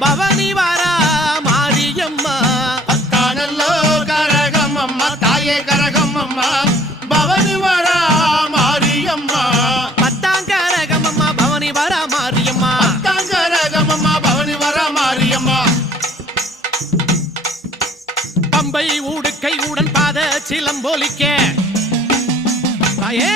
பவனி வரா மாரியம்மா அத்தானல்லோ கரகம் அம்மா தாயே கரகம் அம்மா பவனி வரா மாரியம்மா பத்தாங்கரகம் அம்மா பவனி வரா மாரியம்மா அத்தாங்கரகம் அம்மா பவனி வரா மாரியம்மா பம்பை ஊடுக்கை உடன் பாத சிலம்பொலிக்க தாயே